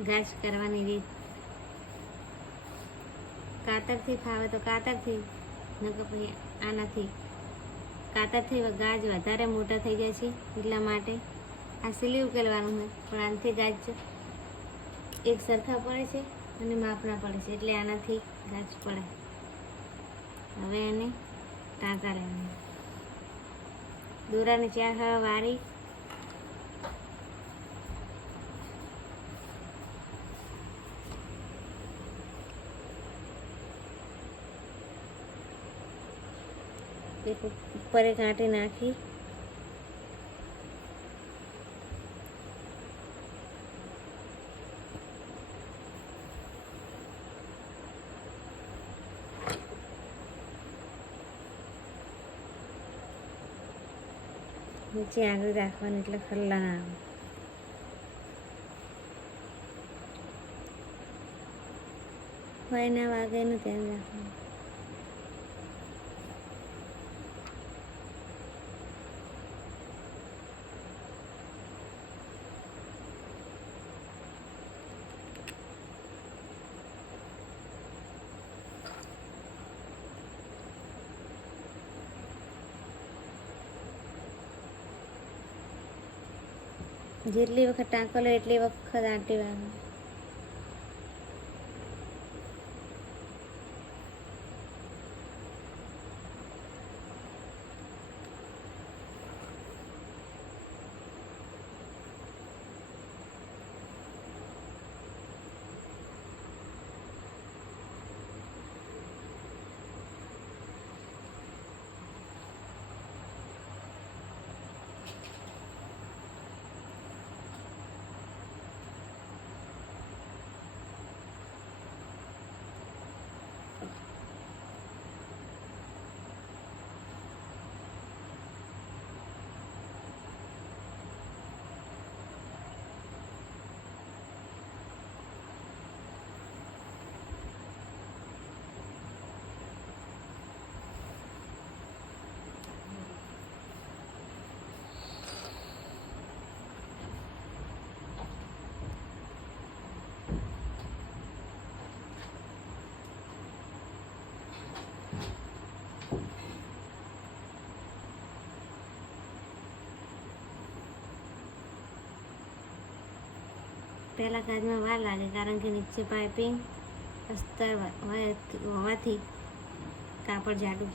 ગાજ કરવાની રીત. કાતરથી ફાવે તો કાતરથી, નકર પછી આનાથી. કાતરથી ગાજ વધારે મોટા થઈ જાય છે એટલા માટે. આ સિલી ઉકેલવાનું હોય પણ આનાથી ગાજ એક સરખા પડે છે અને માપના પડે છે, એટલે આનાથી ગાજ પડે. હવે એને ટાંકા લેવાના. દોરાને ચાર વાળી એક ઉપર આંટી નાખી. નીચે આગળ રાખવાનું એટલે ખલ્લા ના આવે. હોય ના વાગે એનું ધ્યાન રાખવાનું. જેટલી વખત ટાંકો લો એટલી વખત આંટી વાગવાનું પહેલાં કાચમાં વાર લાગે કારણ કે નીચે પાઇપિંગ અસ્તર હોવાથી કાપડ જાડું